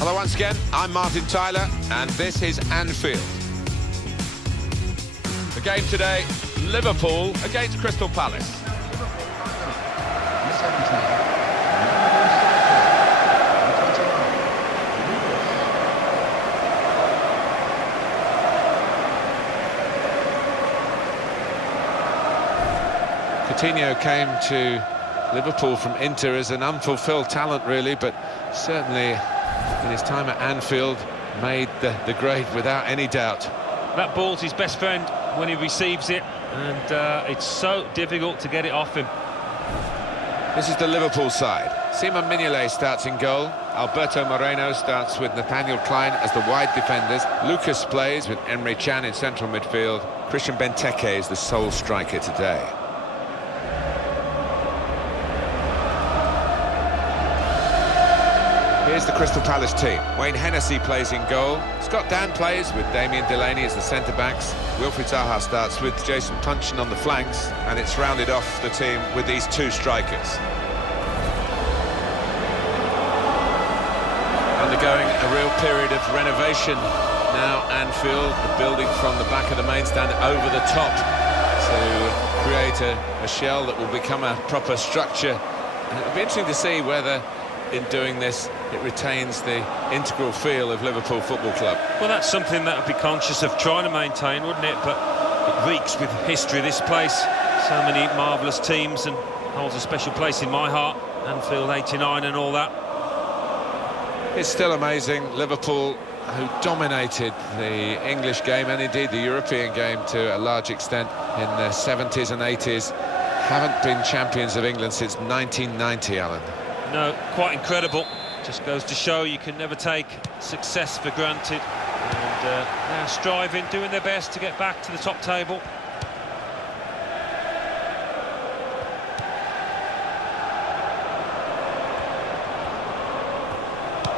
Hello once again, I'm Martin Tyler, and this is Anfield. The game today, Liverpool against Crystal Palace. Coutinho came to Liverpool from Inter as an unfulfilled talent, really, but certainly in his time at Anfield made the grade without any doubt. That ball's his best friend when he receives it, and it's so difficult to get it off him. This is the Liverpool side. Simon Mignolet starts in goal. Alberto Moreno starts with Nathaniel Klein as the wide defenders. Lucas plays with Emre Can in central midfield. Christian Benteke is the sole striker today. Here's the Crystal Palace team. Wayne Hennessy plays in goal. Scott Dan plays with Damien Delaney as the centre-backs. Wilfried Zaha starts with Jason Puncheon on the flanks, and it's rounded off the team with these two strikers. Undergoing a real period of renovation now, Anfield, the building from the back of the main stand over the top to create a shell that will become a proper structure. And it'll be interesting to see whether in doing this it retains the integral feel of Liverpool Football Club. Well, that's something that I'd be conscious of trying to maintain, wouldn't it? But it reeks with history, this place. So many marvellous teams, and holds a special place in my heart. Anfield 89 and all that. It's still amazing. Liverpool, who dominated the English game and indeed the European game to a large extent in the 70s and 80s, haven't been champions of England since 1990, Alan. No, quite incredible. Just goes to show you can never take success for granted. And now striving, doing their best to get back to the top table.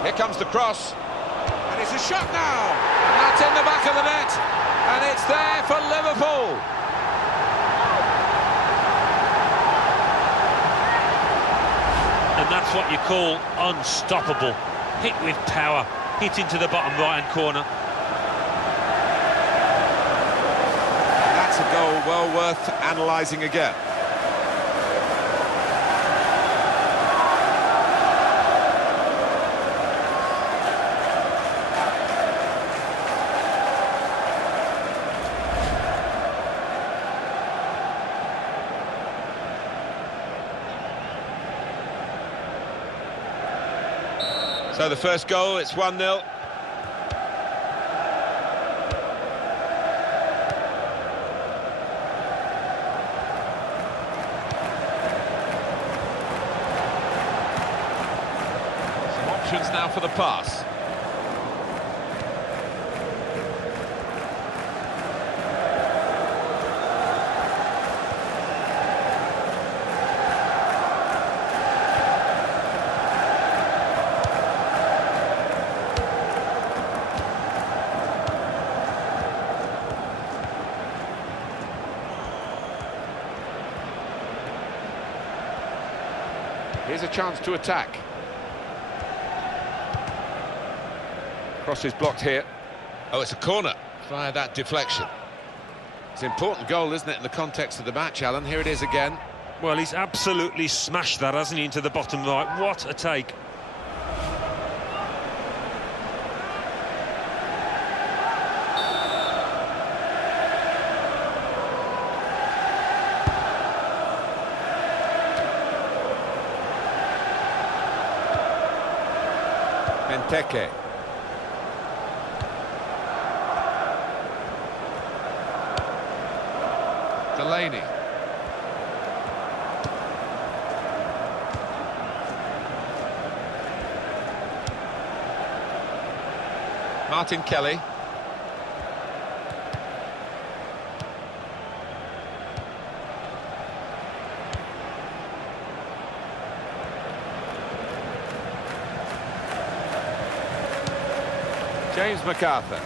Here comes the cross, and it's a shot now, and that's in the back of the net, and it's there for Liverpool. And that's what you call unstoppable. Hit with power, hit into the bottom right-hand corner. That's a goal well worth analysing again. So the first goal, it's 1-0. Some options now for the pass. Here's a chance to attack. Cross is blocked here. Oh, it's a corner via that deflection. It's an important goal, isn't it, in the context of the match, Alan? Here it is again. Well, he's absolutely smashed that, hasn't he, into the bottom right. What a take. Benteke. Delaney. Martin Kelly. James MacArthur.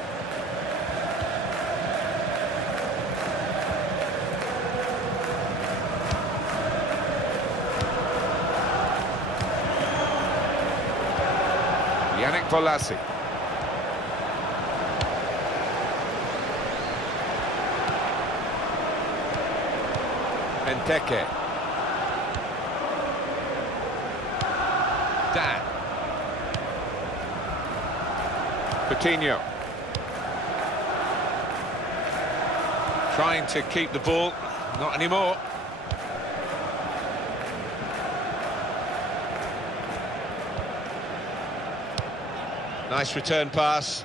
Yannick Bolasie. Benteke. Dan. Coutinho. Trying to keep the ball, not anymore. Nice return pass.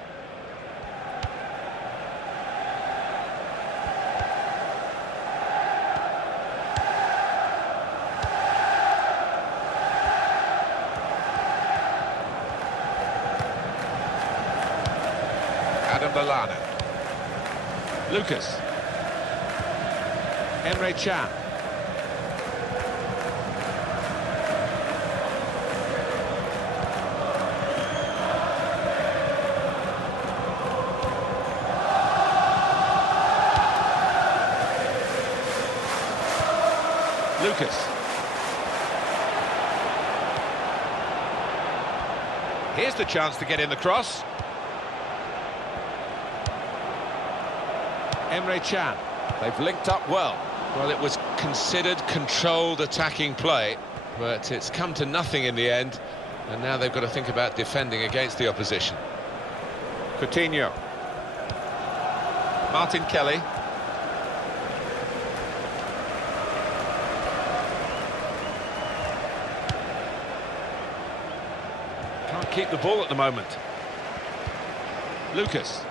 Adam Lallana. Lucas. Emre Can. Lucas. Here's the chance to get in the cross. Emre Can. They've linked up well. Well, it was considered controlled attacking play, but it's come to nothing in the end, and now they've got to think about defending against the opposition. Coutinho. Martin Kelly. Can't keep the ball at the moment. Lucas.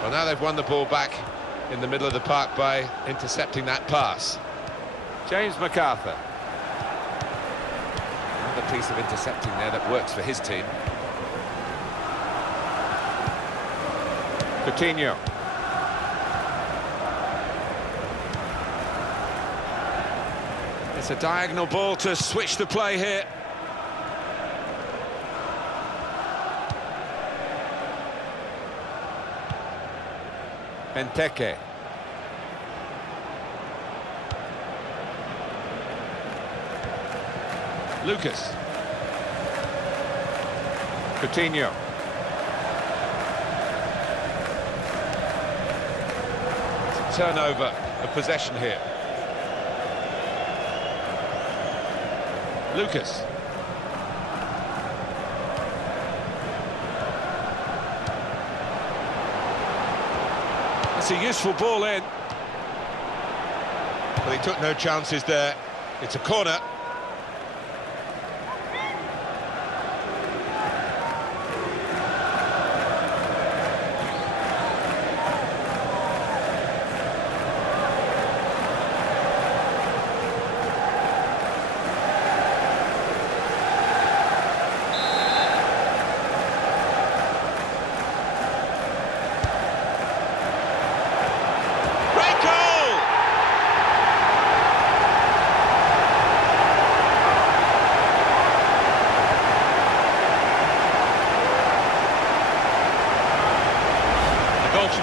Well, now they've won the ball back in the middle of the park by intercepting that pass. James McArthur. Another piece of intercepting there that works for his team. Coutinho. It's a diagonal ball to switch the play here. Benteke. Lucas. Coutinho. It's a turnover of possession here. Lucas. It's a useful ball in. But he took no chances there. It's a corner.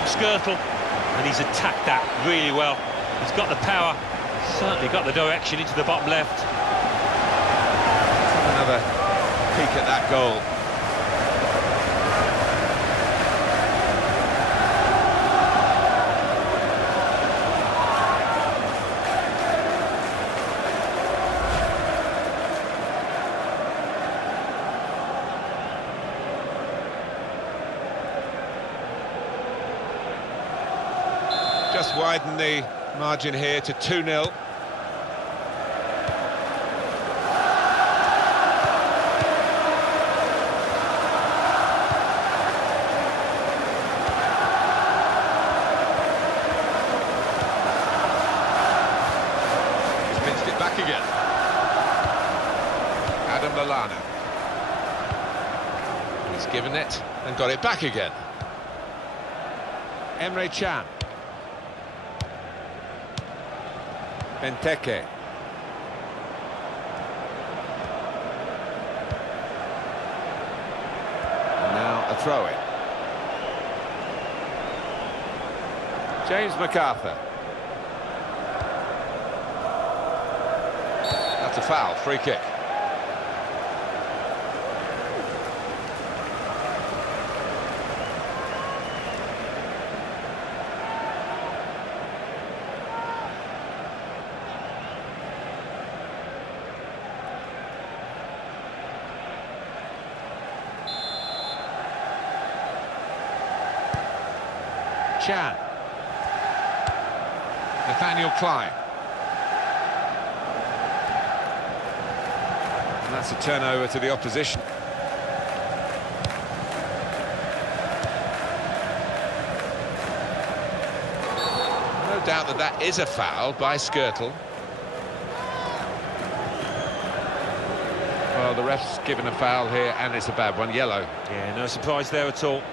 Skirtle, and he's attacked that really well. He's got the power, certainly got the direction into the bottom left. Let's have another peek at that goal. Just widen the margin here to 2-0. He's pinched it back again. Adam Lallana. He's given it and got it back again. Emre Can. Benteke. And now a throw-in. James McArthur. a foul, free kick. Chan. Nathaniel Klein. And that's a turnover to the opposition. No doubt that that is a foul by Skirtle. Well, the ref's given a foul here, and it's a bad one, yellow. Yeah, no surprise there at all.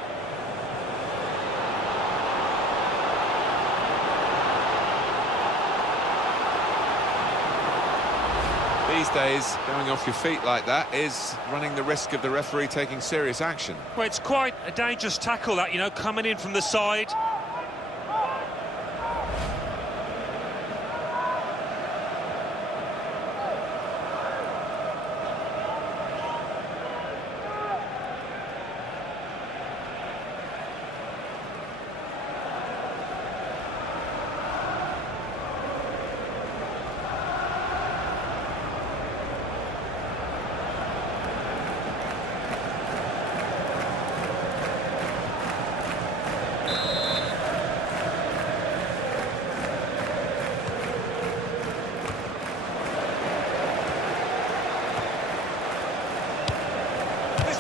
These days, going off your feet like that is running the risk of the referee taking serious action. Well, it's quite a dangerous tackle, that, you know, coming in from the side.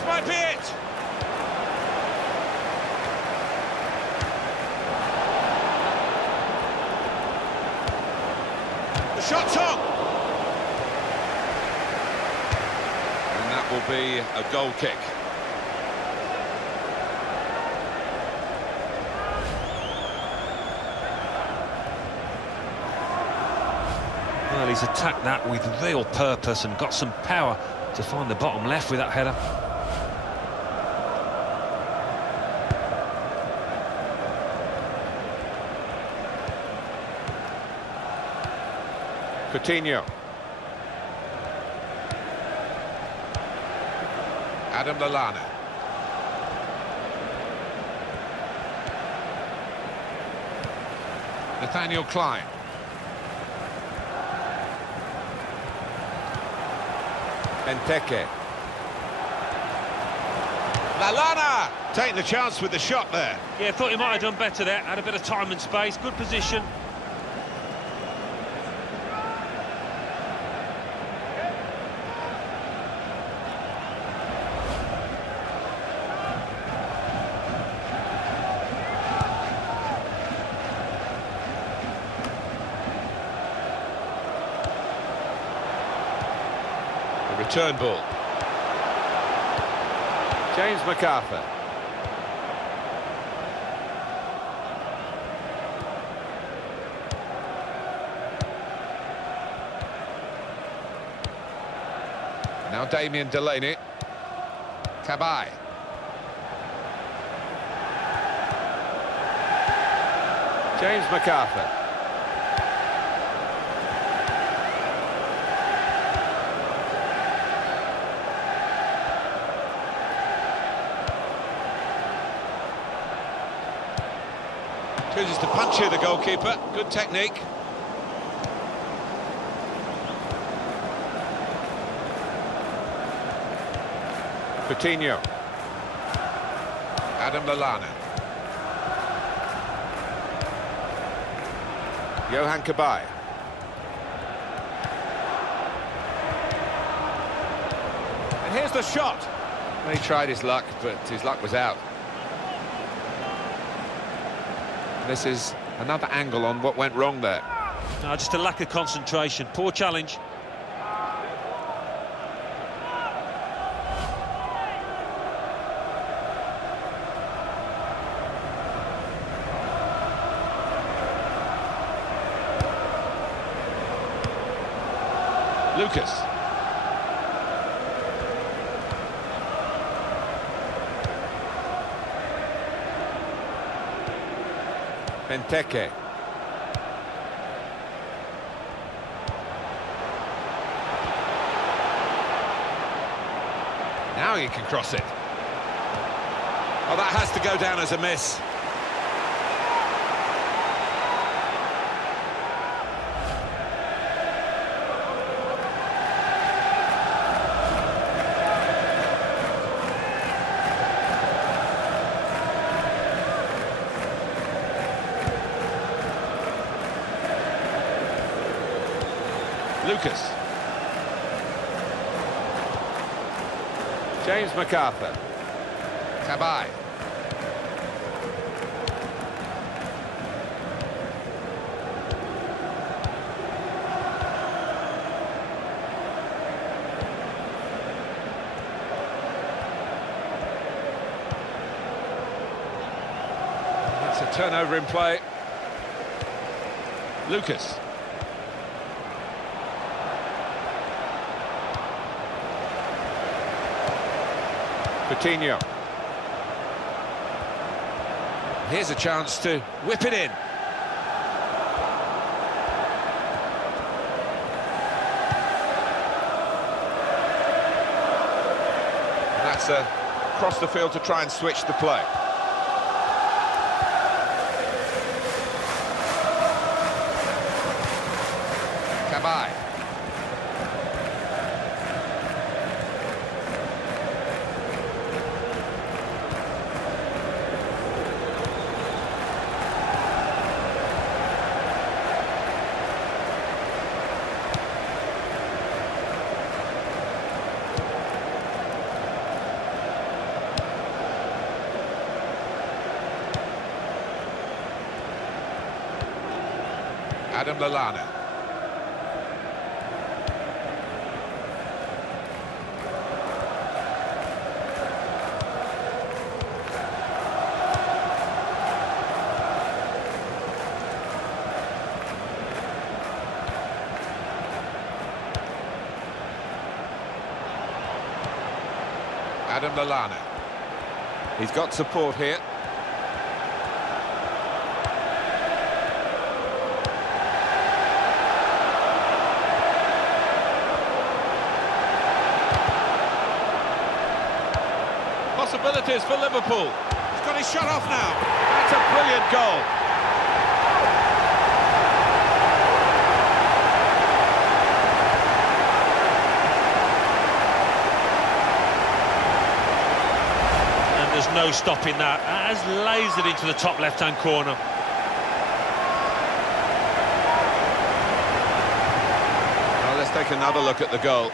Might be it. The shot's on. And that will be a goal kick. Well, he's attacked that with real purpose and got some power to find the bottom left with that header. Coutinho. Adam Lallana. Nathaniel Klein. Benteke. Lallana taking the chance with the shot there. Yeah, thought he might have done better there. Had a bit of time and space, good position. Return ball. James MacArthur. Now Damien Delaney. Cabaye. James MacArthur. Chooses to punch here, the goalkeeper. Good technique. Coutinho. Adam Lallana. Johan Cabaye. And here's the shot. Well, he tried his luck, but his luck was out. This is another angle on what went wrong there. No, just a lack of concentration. Poor challenge. Lucas. Benteke. Now he can cross it. Oh, that has to go down as a miss. Lucas. James MacArthur. Tabai. That's a turnover in play. Lucas. Coutinho. Here's a chance to whip it in. And that's across the field to try and switch the play. Cabai. Adam Lallana. Adam Lallana. He's got support here. Possibilities for Liverpool. He's got his shot off now. That's a brilliant goal. And there's no stopping that. That has lasered into the top left-hand corner. Well, let's take another look at the goal.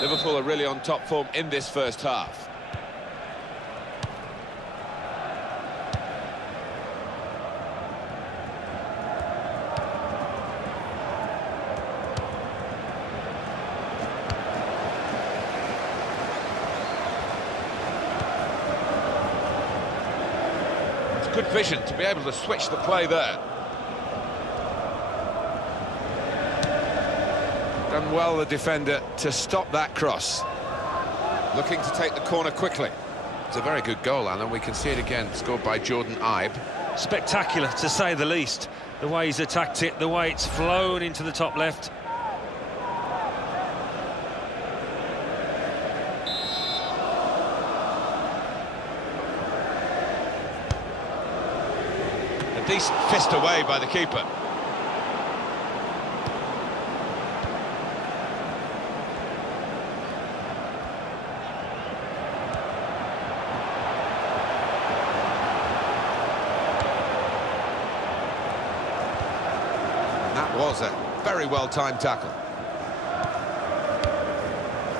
Liverpool are really on top form in this first half. It's good vision to be able to switch the play there. Done well, the defender, to stop that cross. Looking to take the corner quickly. It's a very good goal, Alan. We can see it again, scored by Jordan Ibe. Spectacular, to say the least. The way he's attacked it, the way it's flown into the top left. A decent fist away by the keeper. Was a very well-timed tackle.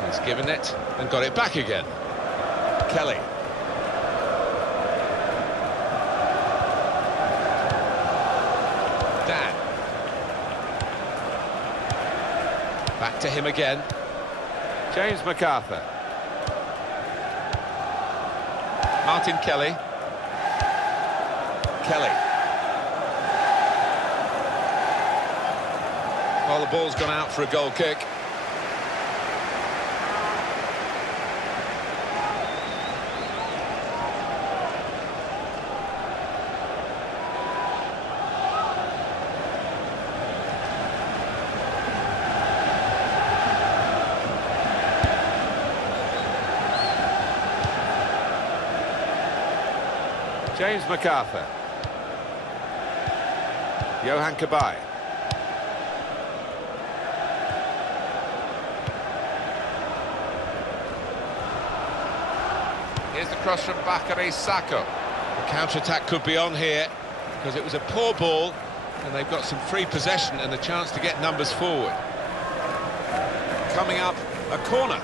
He's given it and got it back again. Kelly. Dan. Back to him again. James MacArthur. Martin Kelly. Well, the ball's gone out for a goal kick. James MacArthur. Johan Cabaye. Here's the cross from Bakary Sakho. The counter-attack could be on here because it was a poor ball and they've got some free possession and a chance to get numbers forward. Coming up, a corner.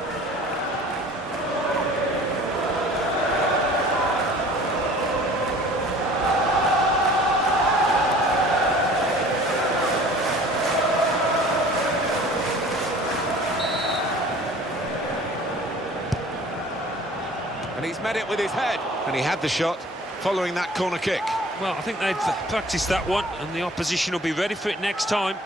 And he's met it with his head. And he had the shot following that corner kick. Well, I think they've practiced that one, and the opposition will be ready for it next time.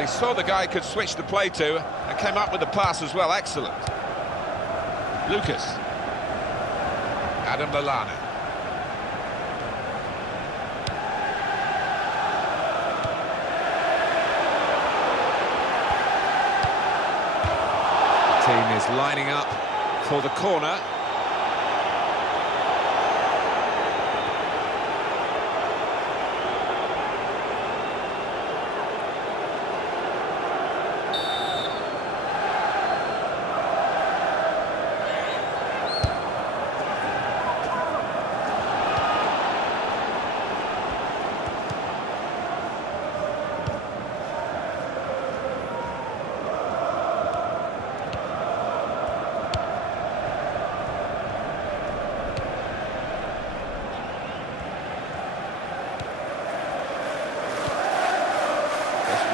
He saw the guy could switch the play to and came up with the pass as well. Excellent. Lucas. Adam Lallana. The team is lining up for the corner.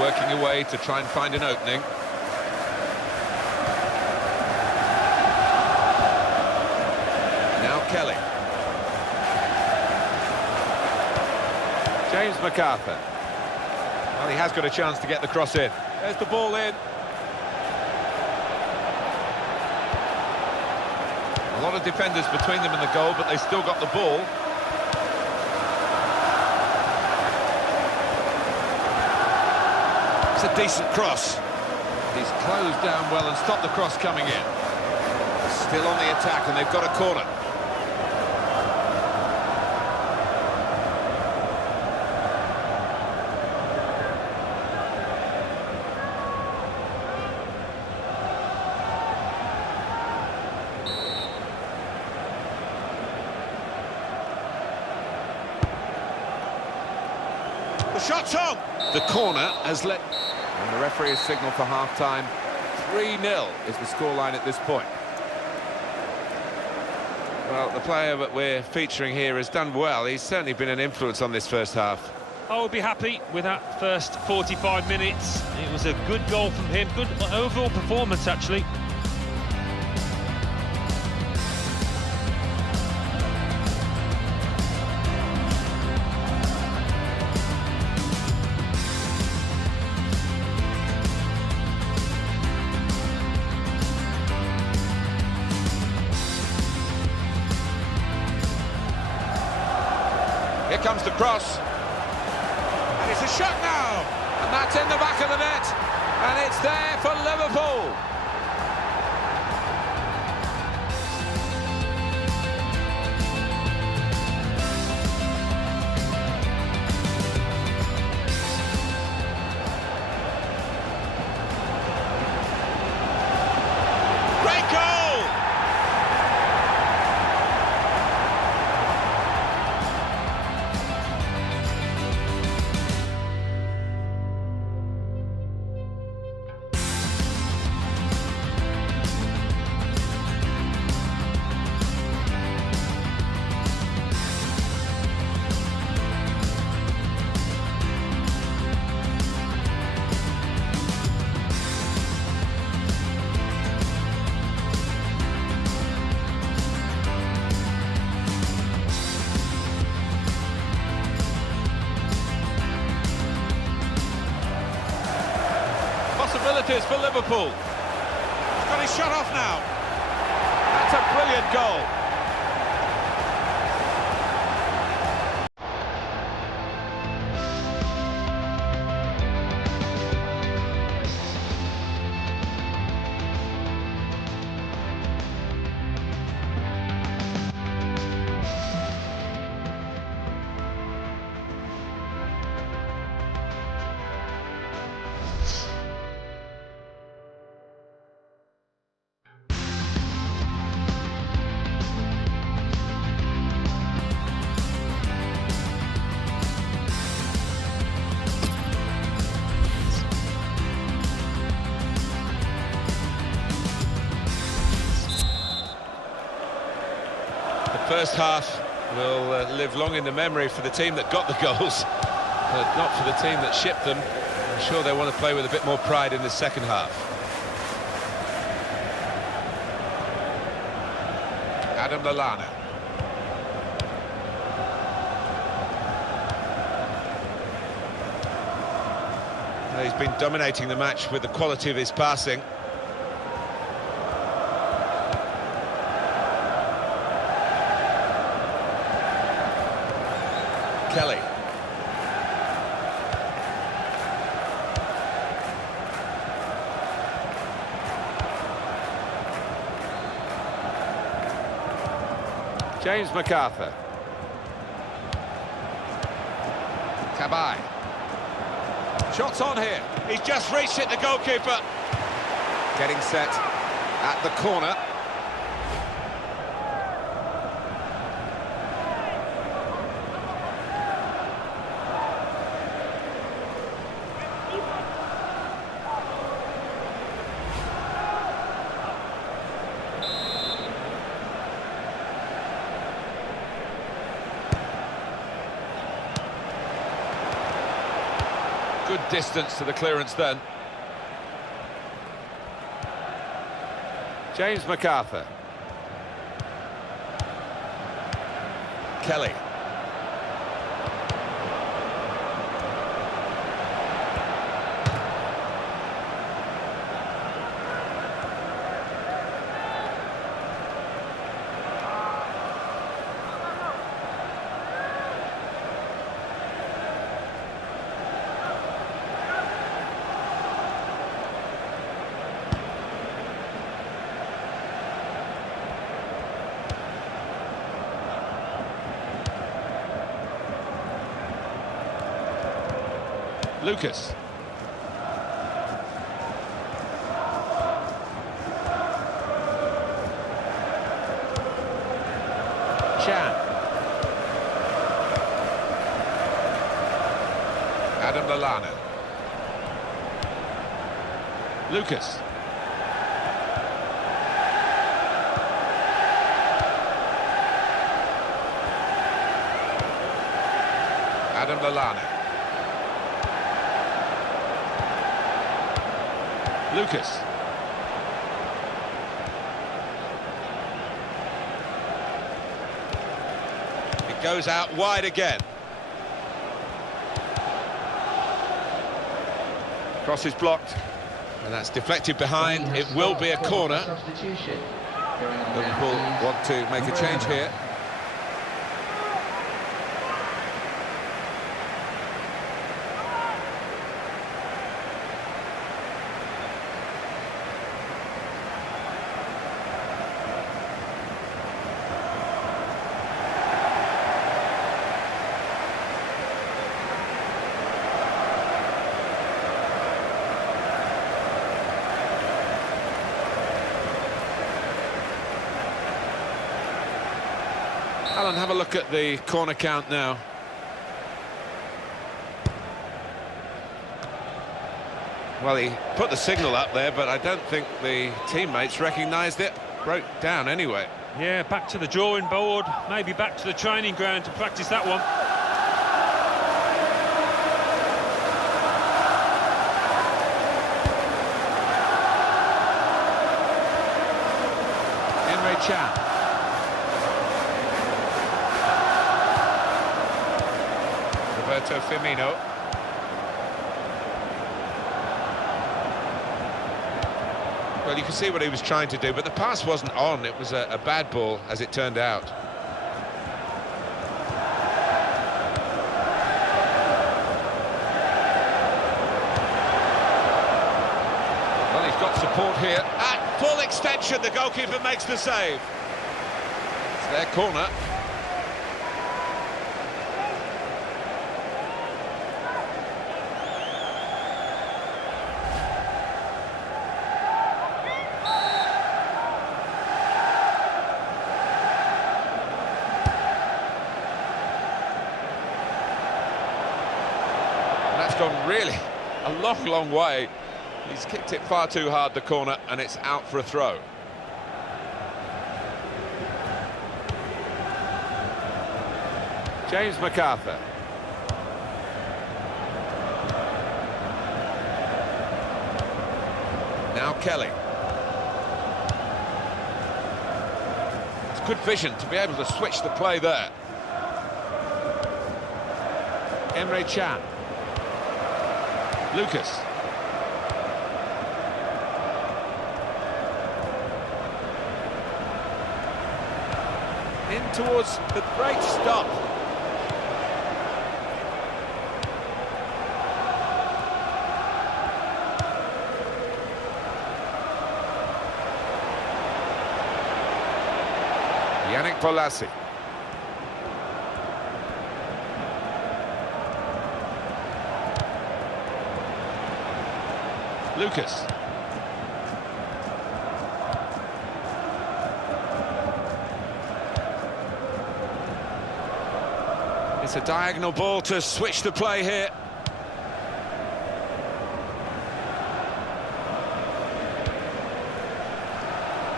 Working away to try and find an opening. Now Kelly. James MacArthur. Well, he has got a chance to get the cross in. There's the ball in. A lot of defenders between them and the goal, but they still got the ball. It's a decent cross. He's closed down well and stopped the cross coming in. Still on the attack, and they've got a corner. The shot's on! The corner has let... And the referee has signalled for half-time. 3-0 is the scoreline at this point. Well, the player that we're featuring here has done well. He's certainly been an influence on this first half. I would be happy with that first 45 minutes. It was a good goal from him. Good overall performance, actually. Here comes the cross. And it's a shot now. And that's in the back of the net. And it's there for Liverpool. Great goal! possibilities for Liverpool. He's got his shot off now. That's a brilliant goal. First half will live long in the memory for the team that got the goals, but not for the team that shipped them. I'm sure they want to play with a bit more pride in the second half. Adam Lallana. He's been dominating the match with the quality of his passing. Kelly. James MacArthur. Cabaye. Shots on here. He's just reached it, the goalkeeper. Getting set at the corner. Good distance to the clearance then. James MacArthur. Kelly. Lucas. Chan. Adam Lallana. Lucas. Adam Lallana. Lucas. It goes out wide again. Cross is blocked, and that's deflected behind. It will be a corner. Liverpool want to make a change here. Alan, have a look at the corner count now. Well, he put the signal up there, but I don't think the teammates recognised it. Broke down anyway. Yeah, back to the drawing board, maybe back to the training ground to practice that one. Emre Can. Roberto Firmino. Well, you can see what he was trying to do, but the pass wasn't on. It was a bad ball, as it turned out. Well, he's got support here. At full extension, the goalkeeper makes the save. It's their corner. Gone really a long way. He's kicked it far too hard, the corner, and it's out for a throw. James MacArthur. Now Kelly. It's good vision to be able to switch the play there. Emre Can. Lucas. In towards the great stop. Yannick Bolasie. Lucas. It's a diagonal ball to switch the play here.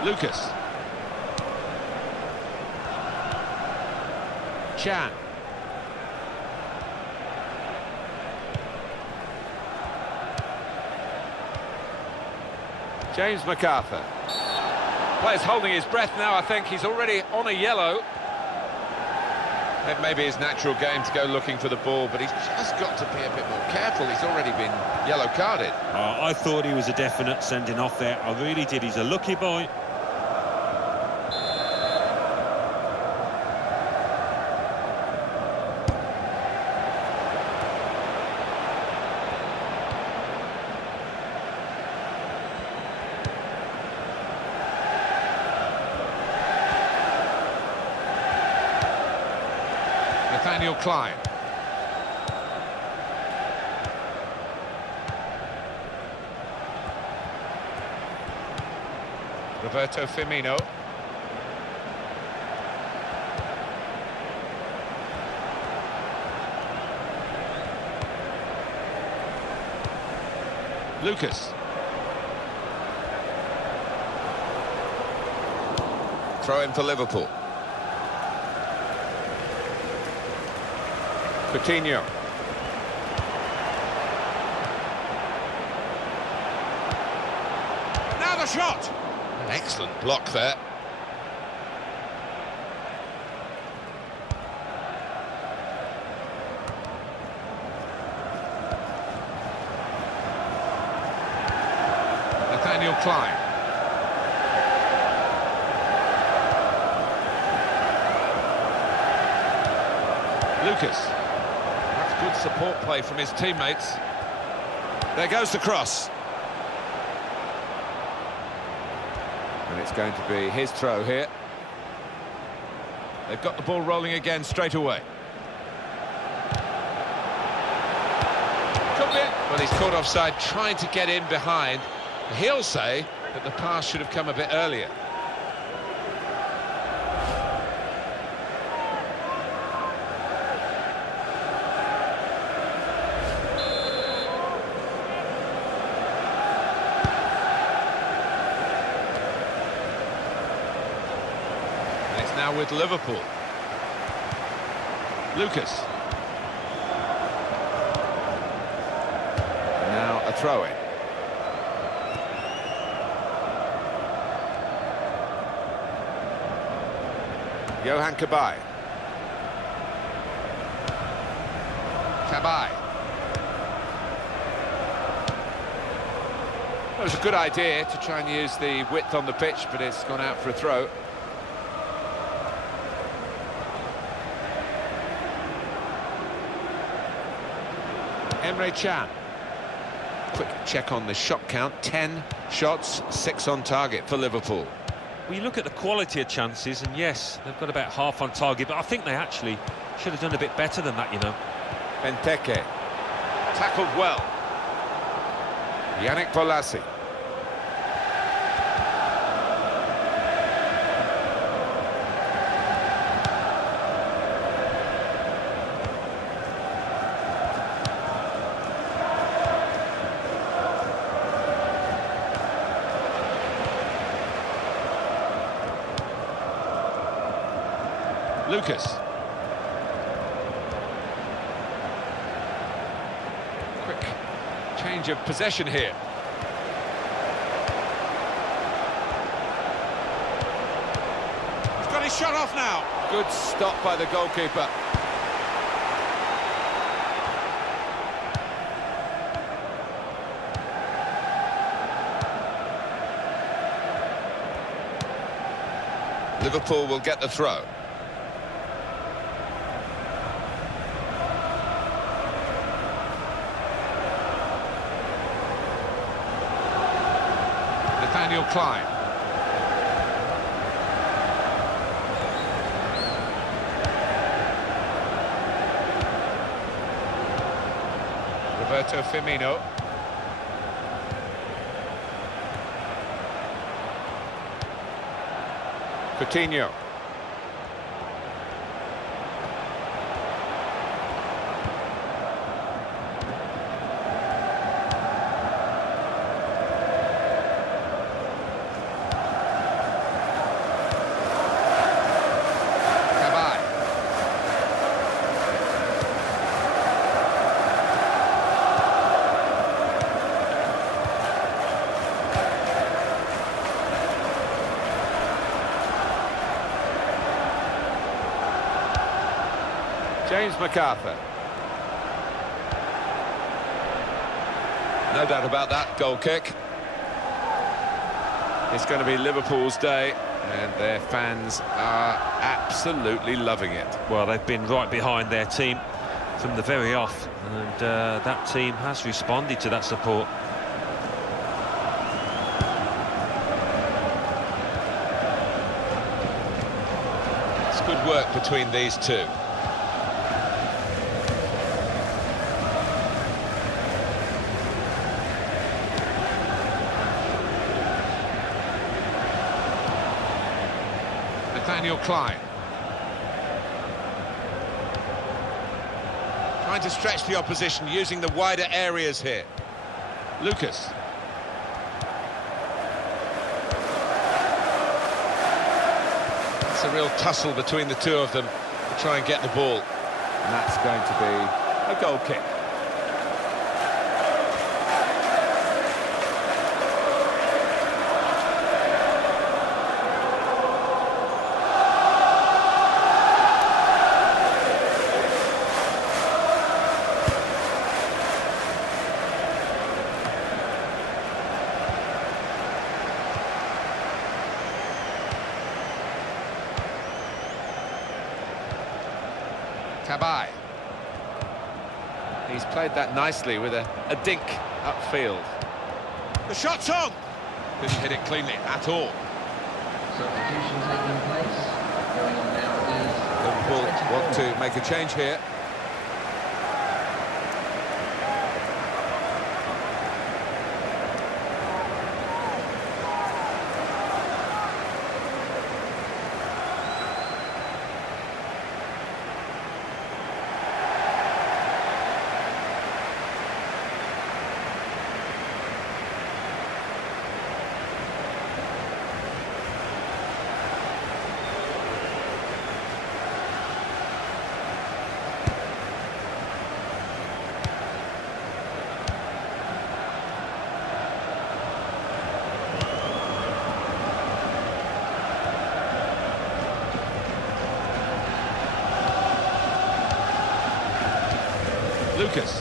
Lucas. Can. James MacArthur. Player's holding his breath now, I think. He's already on a yellow. It may be his natural game to go looking for the ball, but he's just got to be a bit more careful. He's already been yellow carded. I thought he was a definite sending off there. I really did. He's a lucky boy. Nathaniel Klein. Roberto Firmino. Lucas. Throw in for Liverpool. Coutinho. Now the shot! An excellent block there. Nathaniel Klein. Lucas. Good support play from his teammates. There goes the cross. And it's going to be his throw here. They've got the ball rolling again straight away. Could be. Well, he's caught offside trying to get in behind. He'll say that the pass should have come a bit earlier. Now with Liverpool. Lucas. Now a throw-in. Johan Cabaye. Cabaye. It was a good idea to try and use the width on the pitch, but it's gone out for a throw. Emre Can. Quick check on the shot count. 10 shots, 6 on target for Liverpool. Well, you look at the quality of chances, and yes, they've got about half on target, but I think they actually should have done a bit better than that, you know. Benteke. Tackled well. Yannick Bolasie. Lucas. Quick change of possession here. He's got his shot off now. Good stop by the goalkeeper. Liverpool will get the throw. Nathaniel Klein. Roberto Firmino. Coutinho. James McArthur. No doubt about that goal kick. It's going to be Liverpool's day, and their fans are absolutely loving it. Well, they've been right behind their team from the very off, and that team has responded to that support. It's good work between these two. Nathaniel Klein. Trying to stretch the opposition, using the wider areas here. Lucas. It's a real tussle between the two of them to try and get the ball. And that's going to be a goal kick. Cabaye. He's played that nicely with a dink upfield. The shot's on! Didn't hit it cleanly at all. Substitution taking place. Going on now is Liverpool want to make a change here. Lucas.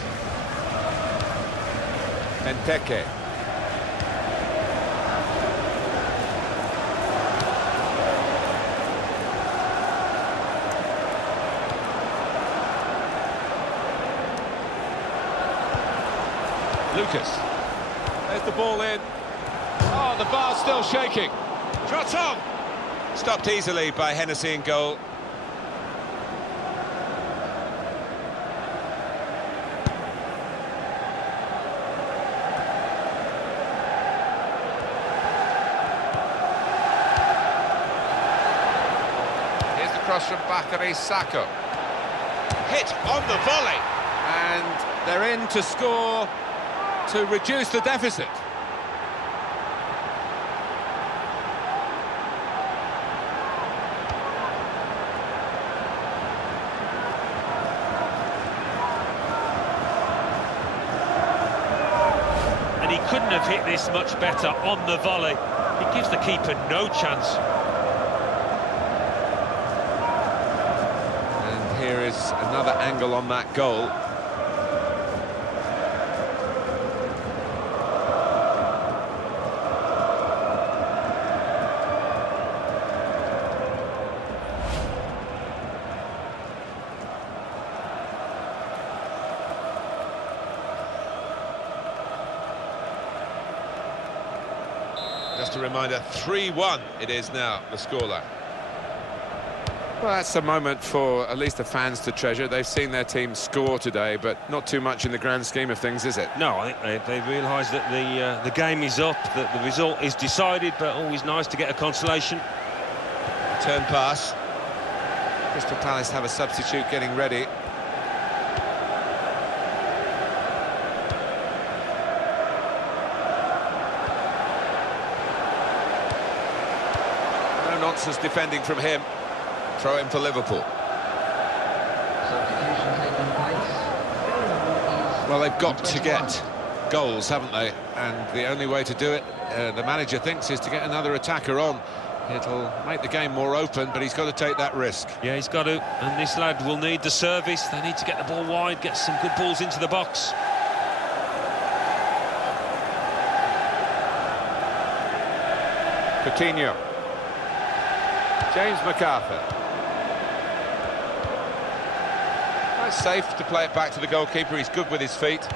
Benteke. Lucas. There's the ball in. Oh, the bar's still shaking. Trot on! Stopped easily by Hennessy in goal. Here's the cross from Bakary Sakho. Hit on the volley. And they're in to score to reduce the deficit. And he couldn't have hit this much better on the volley. It gives the keeper no chance. And here is another angle on that goal. Just a reminder, 3-1 it is now, the scoreline. Well, that's a moment for at least the fans to treasure. They've seen their team score today, but not too much in the grand scheme of things, is it? No, I think they realise that the game is up, that the result is decided, but always nice to get a consolation. Turn pass. Crystal Palace have a substitute getting ready. No nonsense defending from him. Throw in for Liverpool. Substitution taking place. Well, they've got to get goals, haven't they? And the only way to do it, the manager thinks, is to get another attacker on. It'll make the game more open, but he's got to take that risk. Yeah, he's got to, and this lad will need the service. They need to get the ball wide, get some good balls into the box. Coutinho. James McArthur. That's safe to play it back to the goalkeeper. He's good with his feet.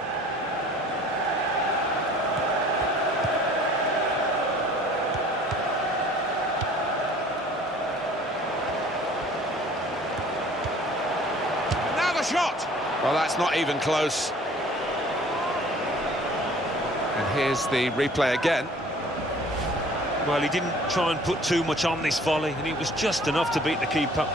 Now the shot! Well, that's not even close. And here's the replay again. Well, he didn't try and put too much on this volley, and it was just enough to beat the keeper.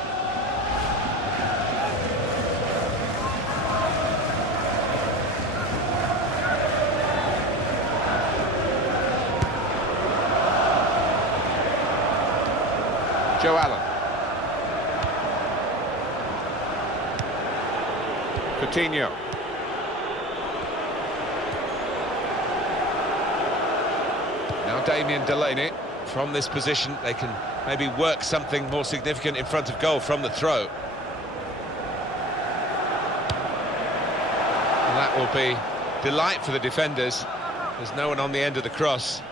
Joe Allen. Coutinho. Now Damien Delaney. From this position, they can maybe work something more significant in front of goal from the throw. And that will be delight for the defenders. There's no one on the end of the cross.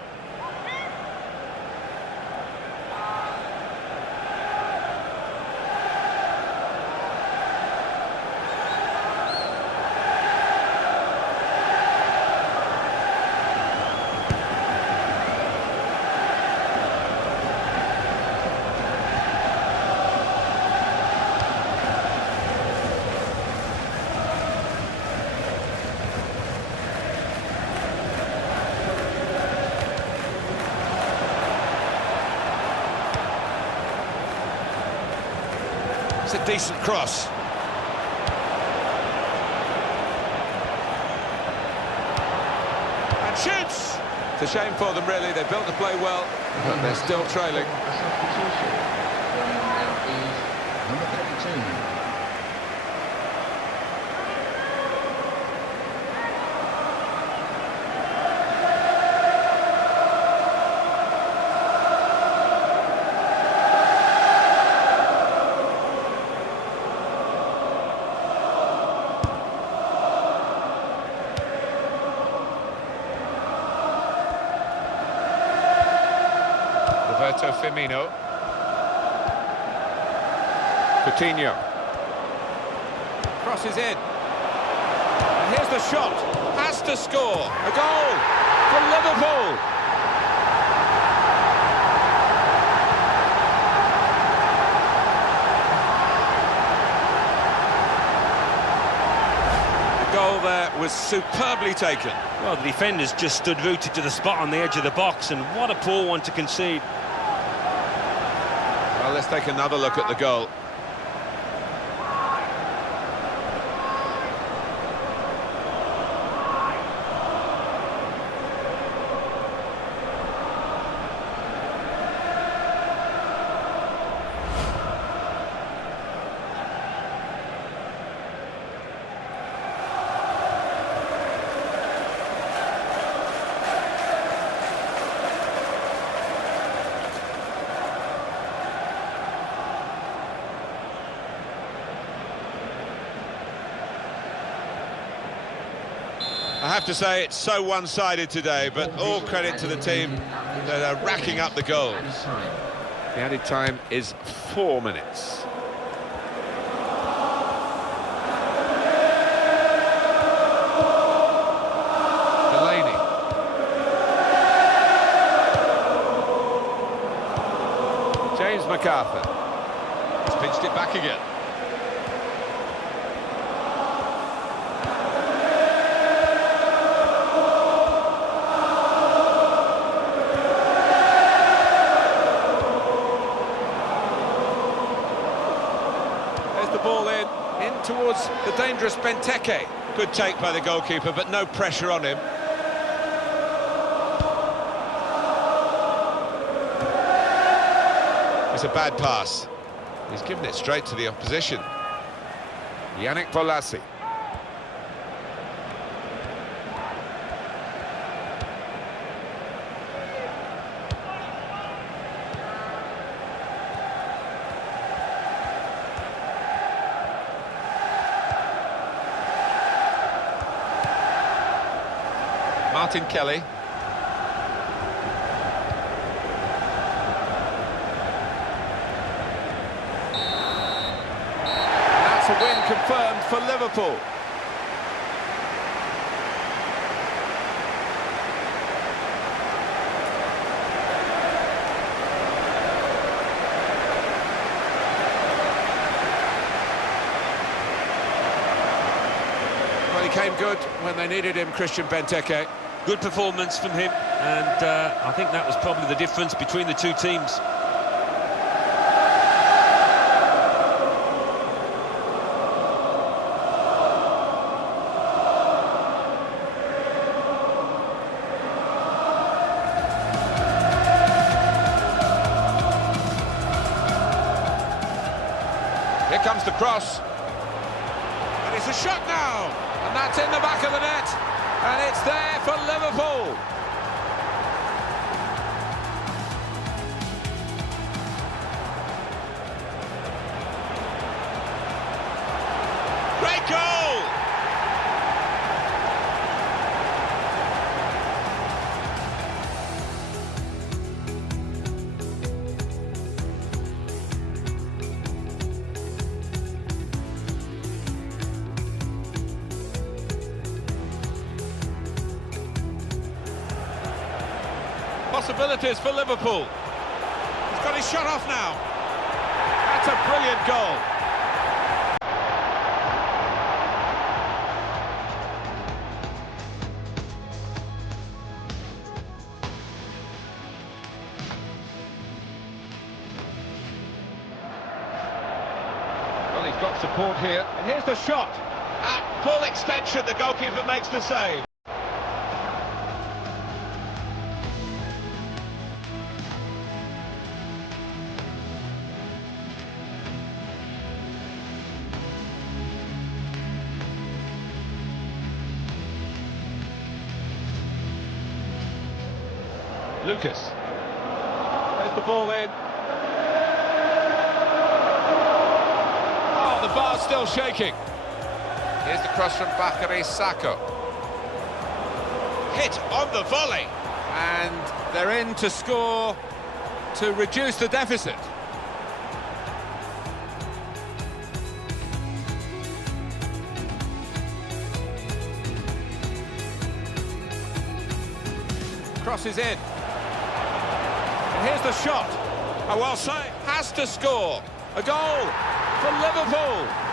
It's a decent cross. And shoots! It's a shame for them, really. They built the play well, but they're still trailing. A substitution. Going on now is number 32. Roberto Firmino. Coutinho. Crosses in. And here's the shot. Aston. to score. A goal for Liverpool. The goal there was superbly taken. Well, the defenders just stood rooted to the spot on the edge of the box, and what a poor one to concede. Well, let's take another look at the goal. I have to say, it's so one-sided today, but all credit to the team that are racking up the goals. The added time is 4 minutes. Delaney. James MacArthur. He's pinched it back again. Ball in towards the dangerous Benteke. Good take by the goalkeeper, but no pressure on him. It's a bad pass. He's given it straight to the opposition. Yannick Bolasie. Martin Kelly. And that's a win confirmed for Liverpool. Well, he came good when they needed him, Christian Benteke. Good performance from him, and I think that was probably the difference between the two teams. Here comes the cross. And it's a shot now. And that's in the back of the net. And it's there for Liverpool. Great goal! Possibilities for Liverpool. He's got his shot off now. That's a brilliant goal. Well, he's got support here. And here's the shot. At full extension, the goalkeeper makes the save. Lucas. There's the ball in. Oh, the bar's still shaking. Here's the cross from Bakary Sakho. Hit on the volley. And they're in to score to reduce the deficit. crosses in. And here's the shot. Oh, well saved. Has to score. A goal for Liverpool.